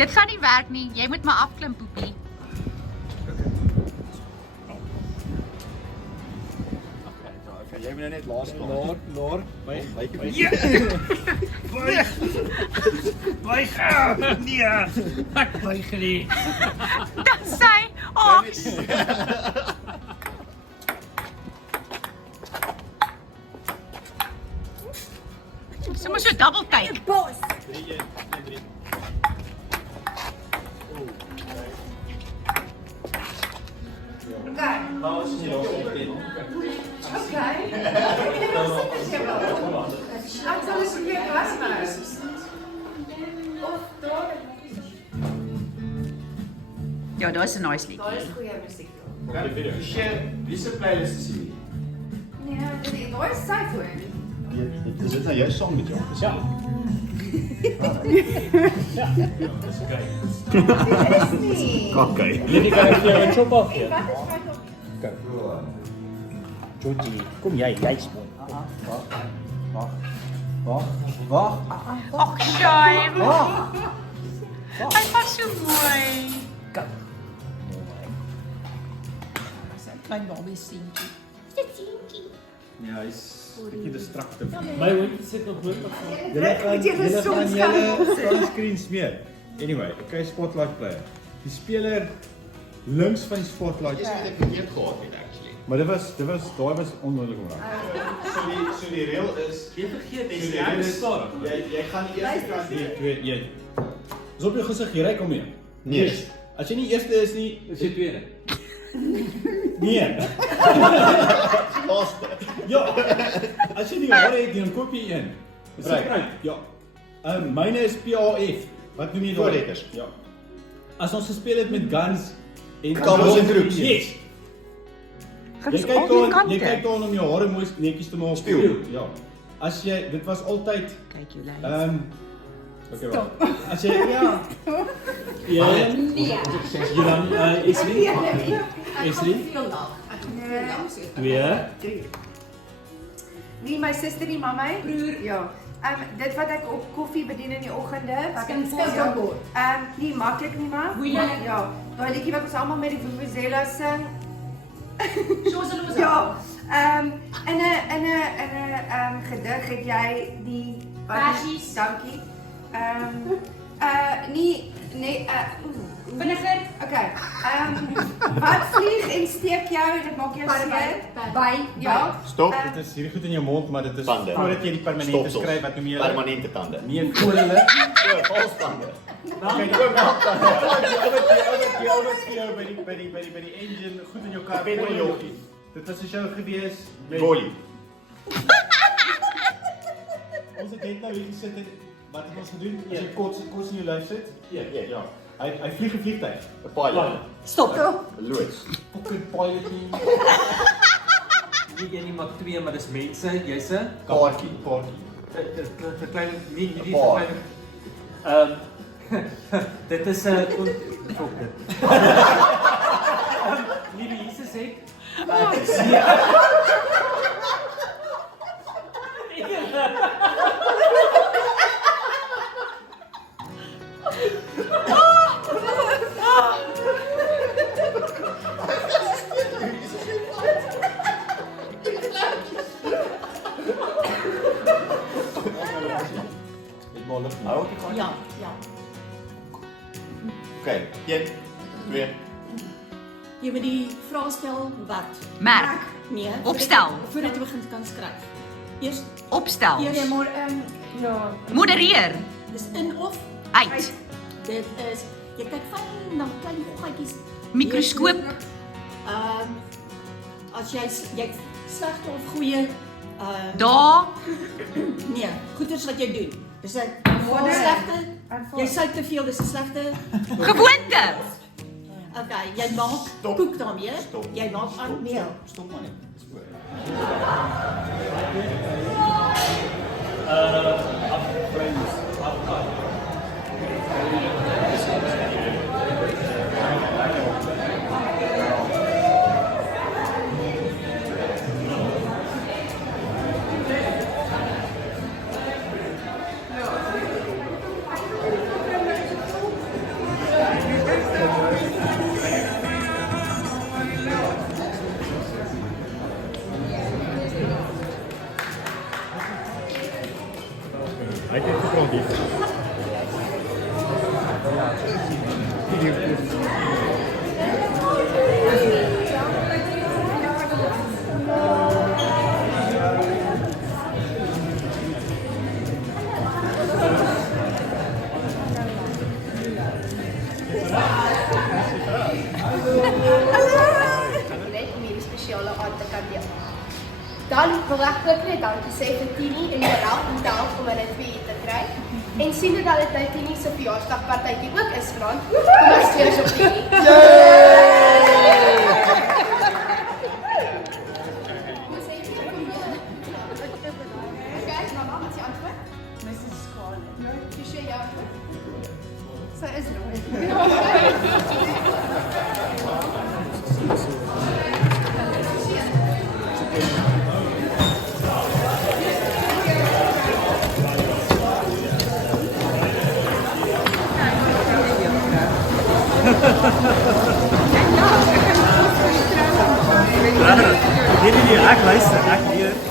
Dit gaan nie werk nie. Jy moet maar afklim, Poepie. Okay, jy moet nou net laas staan. Noor. Buig. Ja! Buig! Nee! Ek buig nie. Dat sy oks. Soms so double take. Bos. 3 1 3. Okay. Nou is jy daar. Okay. Ek sal eens weer klas maar. Of daar. Ja, daar is 'n nice lied. Daar is goeie musiek. Okay, video. Wie se playlist is hier? Nee, daar is sy voor. Is dit nou jou song met jou? Ja. Dis okay. Dit is nie. Okay. Jy kan vir jou 'n chop af gee. Wat is my top? Kyk. Georgie, kom jy's mooi. Wag. Ag, shame. Hy was so mooi. Sy klein babie seentjie. Ja, hy's 'n bietjie distractief. My hondjie sit nog nooit op. Moet jy dus soms Julle screen smeer. Anyway, okay, spotlight player. Die speler links van die spotlight. Jy sê ek het gehad het actually. Maar daai was onmoontlik om raak. So die reël is Jy vergeet so die reël is jy gaan die eerste kant 3 2 1. Dis op jou gesig, jy ry kom mee. Nee. As jy nie eerste is nie, is jy tweede. nee. laaste. Ja. As jy nie hare het, dan koop jy een. Dis Right. reg. Ja. Myne is PAF. Wat noem jy daai? Voorletters. Ja. As ons gespeel het met guns en Kabels en troops. Yes. Gaan Jy ons kyk al die dan, jy kyk kante. dan om jou hare mooi netjies te maak. Spieël. Ja. As jy dit was altyd Kyk jou lys. Okay, wag. As jy ja. Ja. Nee. Jy dan Esri? Esri? Veel lag. Nee. 2. Nie my suster nie, maar my broer. Ja. Dit wat ek op koffie bedien in die oggende, wat ek Skilbord. nie maklik nie maar. Moeilik. Ja. Daai liedjie wat ons almal met die vuvuzela sing. Shows Ja. In 'n gedig het jy die Versies. Dankie. Nee, Vinniger. okay. Wat vlieg en steek jou en dit maak jou seer? By. Ja. Stop. Dit is hierdie goed in jou mond, maar dit is Tande. voordat jy die permanente Stopsels. skryf, wat noem jy hulle? Permanente tande. Nee, voor hulle. Ja, valstande. Kyk, ook melktande. By die engine, goed in jou kar. Petroljockie. Dit was 'n show gewees met Golly. ons het net nou hier gesit en wat het ons gedoen? As jy kots in jou lyf sit? Ja. Hy vlieg 'n vliegtuig. 'n pilot. Stop. 'n loods. Fucking pilot nie. Nie een nie, maar 2, maar dis mense. Jy's 'n Kaartjie. vir klein nie Een paar. klein. Dit is 'n fok dit. Liewe Jesus het Met maar lig. Hou. Ja. Okay. 1 2 Jy moet die vraag stel wat? Merk. Nee. Opstel. Voordat jy begin kan skryf. Eers Opstel. eers maar ja. Modereer. dis in of Uit. dit is jy kyk fyn na klein goggetjies. Mikroskoop. As jy slegte of goeie Daar. nee, goeders wat jy doen. Dis 'n Aanvaar. slegte. Jy sê te veel, dis 'n slegte. Gewoonte. Okay, jy maak Stop. koek daarmee. Stop. Jy maak aan meel. Stop maar net. Dis oor. video. net om hierdie spesiale aand te kan deel. Dan wil ek ook net dankie sê vir Tini en Morel om te help om hulle twee hier te kry. En sien dat dit nou Tini se verjaarsdagpartytjie ook is vanaand. Kom ons cheers op Tini. Okay, mama, wat is die antwoord? Mrs. Scarlett. Jy sê ja. Sy is rond. Nee, ek luister, ek leer.